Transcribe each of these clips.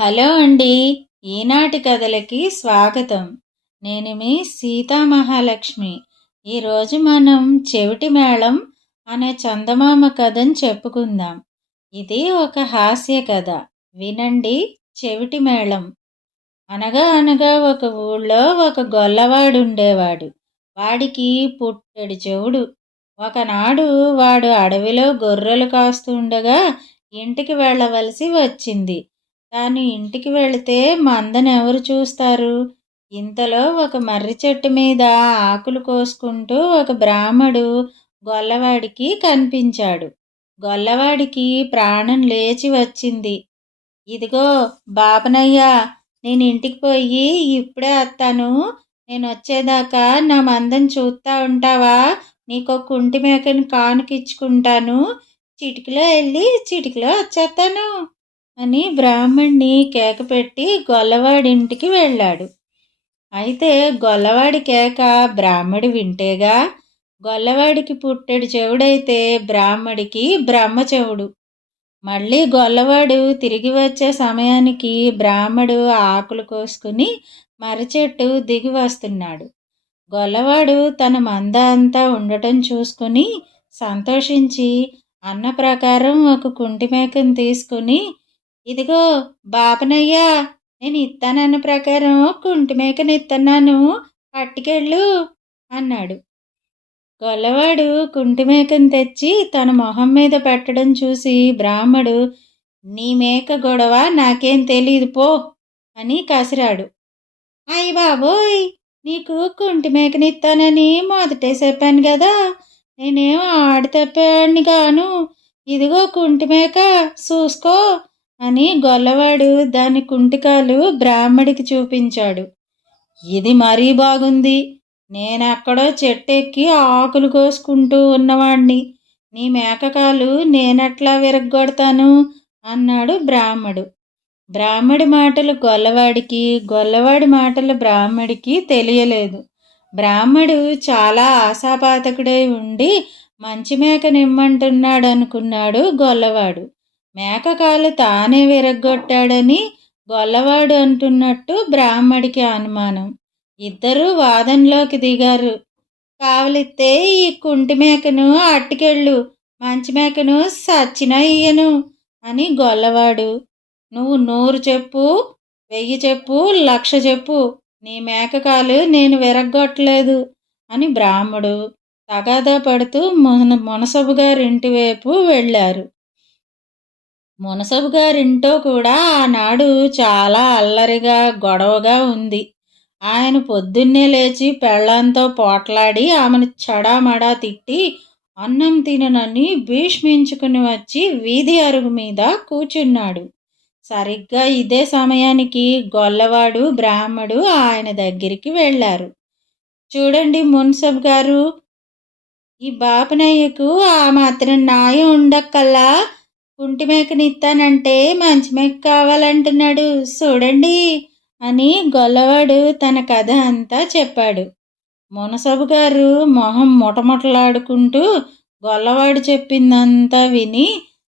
Hello అండి. ఈనాటి కథలకి స్వాగతం. నేను మీ సీతామహాలక్ష్మి. ఈరోజు మనం చెవిటి మేళం అనే చందమామ కథను చెప్పుకుందాం. ఇది ఒక హాస్య కథ. వినండి చెవిటి మేళం. అనగా అనగా ఒక ఊళ్ళో ఒక గొల్లవాడు ఉండేవాడు. వాడికి పుట్టెడు చెవుడు. ఒకనాడు వాడు అడవిలో గొర్రెలు కాస్తుండగా ఇంటికి వెళ్ళవలసి వచ్చింది. తాను ఇంటికి వెళితే మందను ఎవరు చూస్తారు? ఇంతలో ఒక మర్రి చెట్టు మీద ఆకులు కోసుకుంటూ ఒక బ్రాహ్మడు గొల్లవాడికి కనిపించాడు. గొల్లవాడికి ప్రాణం లేచి వచ్చింది. ఇదిగో బాపనయ్యా నేను ఇంటికి పోయి ఇప్పుడే వస్తాను. నేను వచ్చేదాకా నా మందం చూస్తూ ఉంటావా? నీకు ఒక కుంటి మేకని కానుకిచ్చుకుంటాను. చిటికలో వెళ్ళి చిటికలో వచ్చేస్తాను. అని బ్రాహ్మణ్ణి కేకపెట్టి గొల్లవాడింటికి వెళ్ళాడు. అయితే గొల్లవాడి కేక బ్రాహ్మడి వింటేగా గొల్లవాడికి పుట్టెడు చెవుడైతే బ్రాహ్మడికి బ్రహ్మ చెవుడు. మళ్ళీ గొల్లవాడు తిరిగి వచ్చే సమయానికి బ్రాహ్మడు ఆకులు కోసుకుని మరచెట్టు దిగి వస్తున్నాడు. గొల్లవాడు తన మంద అంతా ఉండటం చూసుకుని సంతోషించి అన్న ప్రకారం ఒక కుంటి మేకను తీసుకుని ఇదిగో బాపనయ్యా నేను ఇస్తానన్న ప్రకారం కుంటి మేకను ఇస్తున్నాను పట్టుకెళ్ళు అన్నాడు. గొల్లవాడు కుంటి మేకను తెచ్చి తన మొహం మీద పెట్టడం చూసి బ్రాహ్మడు నీ మేక గొడవ నాకేం తెలియదు పో అని కసిరాడు. అయ్య బాబోయ్ నీకు కుంటి మేకనిస్తానని మొదటే చెప్పాను కదా నేనేం ఆడి గాను. ఇదిగో కుంటి మేక చూసుకో అని గొల్లవాడు దాని కుంటికాలు బ్రాహ్మడికి చూపించాడు. ఇది మరీ బాగుంది. నేనెక్కడో చెట్టెక్కి ఆకులు కోసుకుంటూ ఉన్నవాణ్ణి. నీ మేకకాలు నేనెట్లా విరగ్గొడతాను? అన్నాడు బ్రాహ్మడు. బ్రాహ్మడి మాటలు గొల్లవాడికి గొల్లవాడి మాటలు బ్రాహ్మడికి తెలియలేదు. బ్రాహ్మడు చాలా ఆశాపాతకుడై ఉండి మంచి మేక నిమ్మంటున్నాడు అనుకున్నాడు గొల్లవాడు. మేకకాలు తానే విరగ్గొట్టాడని గొల్లవాడు అంటున్నట్టు బ్రాహ్మడికి అనుమానం. ఇద్దరూ వాదనలోకి దిగారు. కావలిస్తే ఈ కుంటి మేకను అట్టుకెళ్ళు మంచి మేకను సచ్చినయ్యను అని గొల్లవాడు. నువ్వు నూరు చెప్పు వెయ్యి చెప్పు లక్ష చెప్పు నీ మేకకాలు నేను విరగ్గొట్టలేదు అని బ్రాహ్మడు తగాదా పడుతూ మున మునసబు గారింటి వైపు వెళ్ళారు. మునసబు గారింటో కూడా ఆనాడు చాలా అల్లరిగా గొడవగా ఉంది. ఆయన పొద్దున్నే లేచి పెళ్ళంతో పోట్లాడి ఆమెను చడామడా తిట్టి అన్నం తిననని భీష్మించుకుని వచ్చి వీధి అరుగు మీద కూర్చున్నాడు సరిగ్గా ఇదే సమయానికి గొల్లవాడు బ్రాహ్మడు ఆయన దగ్గరికి వెళ్ళారు. చూడండి మున్సబ్ గారు ఈ బాపనయ్యకు ఆ మాత్రం న్యాయం ఉండక్కల్లా? కుంటి మేకనిస్తానంటే మంచి మేక కావాలంటున్నాడు. చూడండి అని గొల్లవాడు తన కథ అంతా చెప్పాడు. మునసబు గారు మొహం ముటముటలాడుకుంటూ గొల్లవాడు చెప్పిందంతా విని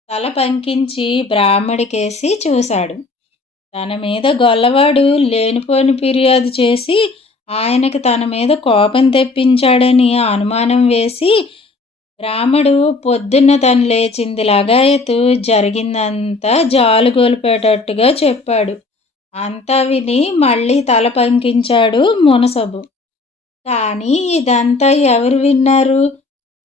తల పంకించి బ్రాహ్మడికేసి చూశాడు. తన మీద గొల్లవాడు లేనిపోని ఫిర్యాదు చేసి ఆయనకు తన మీద కోపం తెప్పించాడని అనుమానం వేసి రాముడు పొద్దున్న తను లేచింది లగాయతు జరిగిందంతా జాలుగోలిపేటట్టుగా చెప్పాడు. అంతా విని మళ్ళీ తల పంకించాడు మునసబు. కానీ ఇదంతా ఎవరు విన్నారు?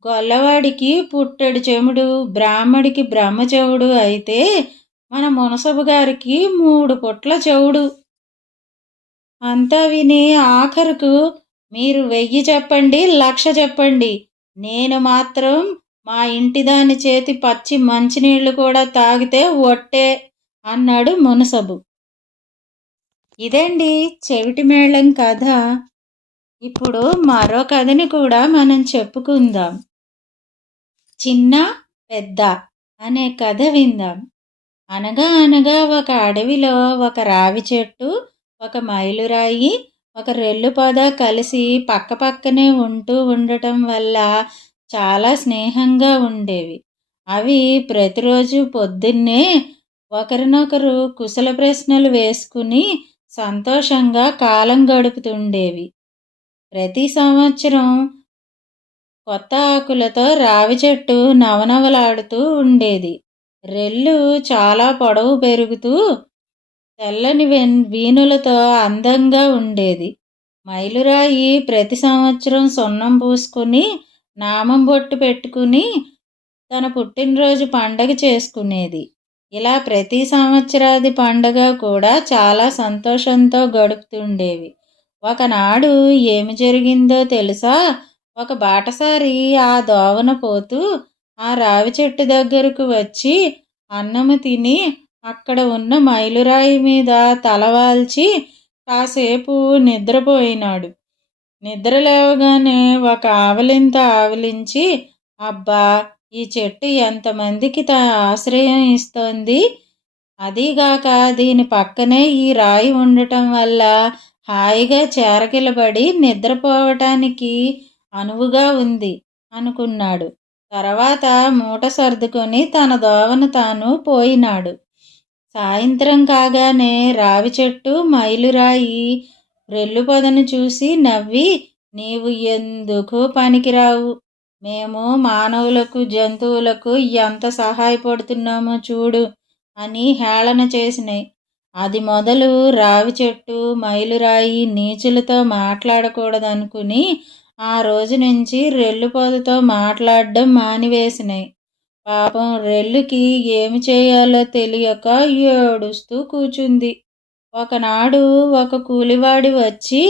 గొల్లవాడికి పుట్టెడు చెముడు బ్రాహ్మడికి బ్రహ్మ చెవుడు అయితే మన మునసబు గారికి మూడు పుట్ల చెవుడు. అంతా విని ఆఖరుకు మీరు వెయ్యి చెప్పండి లక్ష చెప్పండి నేను మాత్రం మా ఇంటిదాని చేతి పచ్చి మంచినీళ్ళు కూడా తాగితే ఒట్టే అన్నాడు మునసబు. ఇదండి చెవిటి మేళం కథ? ఇప్పుడు మరో కథని కూడా మనం చెప్పుకుందాం. చిన్న పెద్ద అనే కథ విందాం. అనగా అనగా ఒక అడవిలో ఒక రావి చెట్టు ఒక మైలురాయి ఒక రెల్లు పొద కలిసి పక్కపక్కనే ఉంటూ ఉండటం వల్ల చాలా స్నేహంగా ఉండేవి. అవి ప్రతిరోజు పొద్దున్నే ఒకరినొకరు కుశల ప్రశ్నలు వేసుకుని సంతోషంగా కాలం గడుపుతుండేవి. ప్రతి సంవత్సరం కొత్త ఆకులతో రావి చెట్టు నవనవలాడుతూ ఉండేది. రెల్లు చాలా పొడవు పెరుగుతూ తెల్లని వెన్ వీణులతో అందంగా ఉండేది. మైలురాయి ప్రతి సంవత్సరం సున్నం పూసుకుని నామం బొట్టు పెట్టుకుని తన పుట్టినరోజు పండగ చేసుకునేది. ఇలా ప్రతి సంవత్సరాది పండగ కూడా చాలా సంతోషంతో గడుపుతుండేవి. ఒకనాడు ఏమి జరిగిందో తెలుసా? ఒక బాటసారి ఆ దోవన పోతూ ఆ రావి చెట్టు దగ్గరకు వచ్చి అన్నము తిని అక్కడ ఉన్న మైలురాయి మీద తలవాల్చి కాసేపు నిద్రపోయినాడు. నిద్ర లేవగానే ఒక ఆవలింత ఆవలించి అబ్బా ఈ చెట్టు ఎంతమందికి త ఆశ్రయం ఇస్తోంది? అదీగాక దీని పక్కనే ఈ రాయి ఉండటం వల్ల హాయిగా చేరకిలబడి నిద్రపోవటానికి అనువుగా ఉంది అనుకున్నాడు. తర్వాత మూట సర్దుకొని తన దోవన తాను పోయినాడు. సాయంత్రం కాగానే రావి చెట్టు మైలురాయి రెల్లు పొదను చూసి నవ్వి నీవు ఎందుకు పనికిరావు? మేము మానవులకు జంతువులకు ఎంత సహాయపడుతున్నామో చూడు అని హేళన చేసినాయి. అది మొదలు రావి చెట్టు మైలురాయి నీచులతో మాట్లాడకూడదనుకుని ఆ రోజు నుంచి రెల్లు పొదతో మాట్లాడడం మానివేసినాయి. పాపం రెల్లుకి ఏమి చేయాలో తెలియక ఏడుస్తూ కూచుంది. ఒకనాడు ఒక కూలివాడి వచ్చి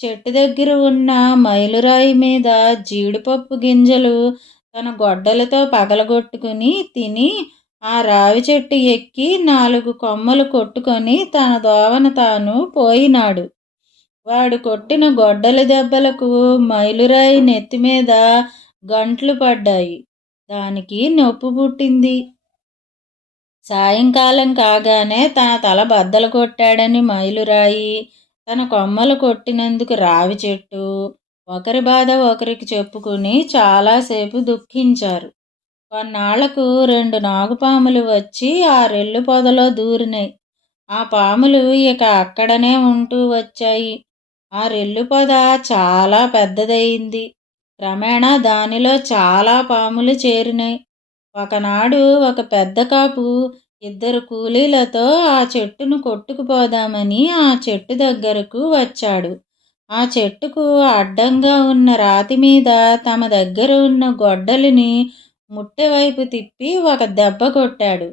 చెట్టు దగ్గర ఉన్న మైలురాయి మీద జీడిపప్పు గింజలు తన గొడ్డలతో పగలగొట్టుకుని తిని ఆ రావి చెట్టు ఎక్కి నాలుగు కొమ్మలు కొట్టుకొని తన దోవన తాను పోయినాడు. వాడు కొట్టిన గొడ్డల దెబ్బలకు మైలురాయి నెత్తి మీద గంట్లు పడ్డాయి. దానికి నొప్పి పుట్టింది. సాయంకాలం కాగానే తన తల బద్దలు కొట్టాడని మైలురాయి. తన కొమ్మలు కొట్టినందుకు రావి చెట్టు. ఒకరి బాధ ఒకరికి చెప్పుకుని చాలాసేపు దుఃఖించారు. కొన్నాళ్ళకు రెండు నాగుపాములు వచ్చి ఆ రెల్లు పొదలో దూరినాయి. ఆ పాములు ఇక అక్కడనే ఉంటూ వచ్చాయి. ఆ రెల్లు పొద చాలా పెద్దదయింది. క్రమేణా దానిలో చాలా పాములు చేరినాయి. ఒకనాడు ఒక పెద్ద కాపు ఇద్దరు కూలీలతో ఆ చెట్టును కొట్టుకుపోదామని ఆ చెట్టు దగ్గరకు వచ్చాడు. ఆ చెట్టుకు అడ్డంగా ఉన్న రాతి మీద తమ దగ్గర ఉన్న గొడ్డలిని ముట్టెవైపు తిప్పి ఒక దెబ్బ కొట్టాడు.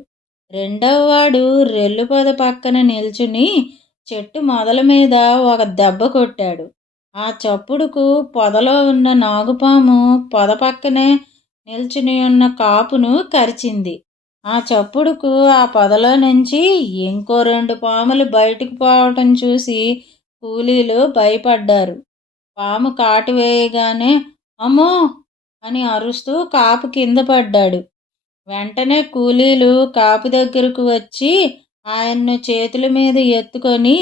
రెండవ వాడు రెల్లుపొద పక్కన నిల్చుని చెట్టు మొదల మీద ఒక దెబ్బ కొట్టాడు. ఆ చప్పుడుకు పొదలో ఉన్న నాగుపాము పొద పక్కనే నిల్చుని ఉన్న కాపును కరిచింది. ఆ చప్పుడుకు ఆ పొదలో నుంచి ఇంకో రెండు పాములు బయటకు పోవటం చూసి కూలీలు భయపడ్డారు. పాము కాటు వేయగానే అమ్మో! అని అరుస్తూ కాపు కింద పడ్డాడు. వెంటనే కూలీలు కాపు దగ్గరకు వచ్చి ఆయన్ను చేతుల మీద ఎత్తుకొని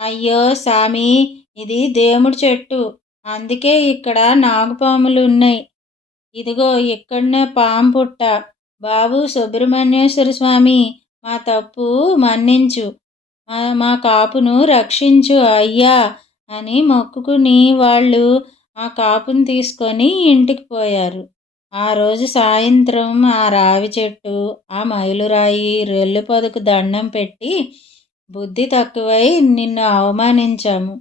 అయ్యో సామి ఇది దేవుడి చెట్టు. అందుకే ఇక్కడ నాగుపాములు ఉన్నాయి. ఇదిగో ఇక్కడనే పాము పుట్ట. బాబు సుబ్రహ్మణ్యేశ్వర స్వామి మా తప్పు మన్నించు. మా కాపును రక్షించు అయ్యా అని మొక్కుకుని వాళ్ళు ఆ కాపును తీసుకొని ఇంటికి పోయారు. ఆ రోజు సాయంత్రం ఆ రావి చెట్టు ఆ మైలురాయి రెల్లు పొదకు దండం పెట్టి బుద్ధి తక్కువై నిన్ను అవమానించాము.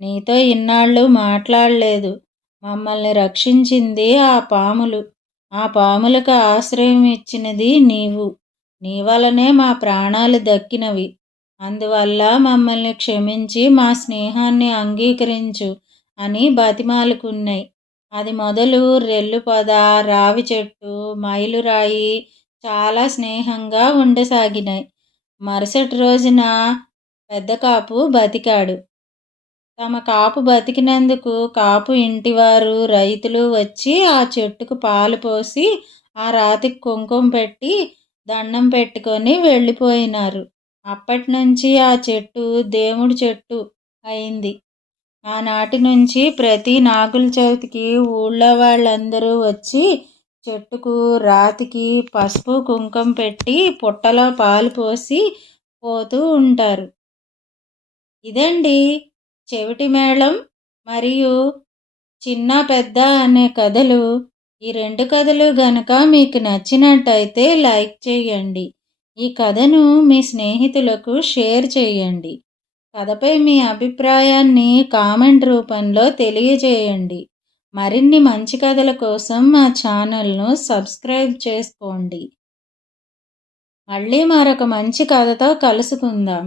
నీతో ఇన్నాళ్ళు మాట్లాడలేదు. మమ్మల్ని రక్షించింది ఆ పాములు. ఆ పాములకు ఆశ్రయం ఇచ్చినది నీవు. నీ వలనే మా ప్రాణాలు దక్కినవి. అందువల్ల మమ్మల్ని క్షమించి మా స్నేహాన్ని అంగీకరించు అని బతిమాలుకున్నాయి. అది మొదలు రెల్లు పొద రావి చెట్టు మైలురాయి చాలా స్నేహంగా ఉండసాగినాయి. మరుసటి రోజున పెద్ద కాపు బతికాడు. తమ కాపు బతికినందుకు కాపు ఇంటివారు రైతులు వచ్చి ఆ చెట్టుకు పాలు పోసి ఆ రాతికి కుంకుమ పెట్టి దండం పెట్టుకొని వెళ్ళిపోయినారు. అప్పటి నుంచి ఆ చెట్టు దేవుడి చెట్టు అయింది. ఆనాటి నుంచి ప్రతి నాగుల చవితికి ఊళ్ళో వాళ్ళందరూ వచ్చి చెట్టుకు రాతికి పసుపు కుంకుమ పెట్టి పుట్టలో పాలు పోసి పోతూ ఉంటారు. ఇదండి చెవిటి మేళం మరియు చిన్న పెద్ద అనే కథలు. ఈ రెండు కథలు గనక మీకు నచ్చినట్టయితే లైక్ చేయండి. ఈ కథను మీ స్నేహితులకు షేర్ చేయండి. కథపై మీ అభిప్రాయాన్ని కామెంట్ రూపంలో తెలియజేయండి. మరిన్ని మంచి కథల కోసం మా ఛానల్ను సబ్స్క్రైబ్ చేసుకోండి. మళ్ళీ మరొక మంచి కథతో కలుసుకుందాం.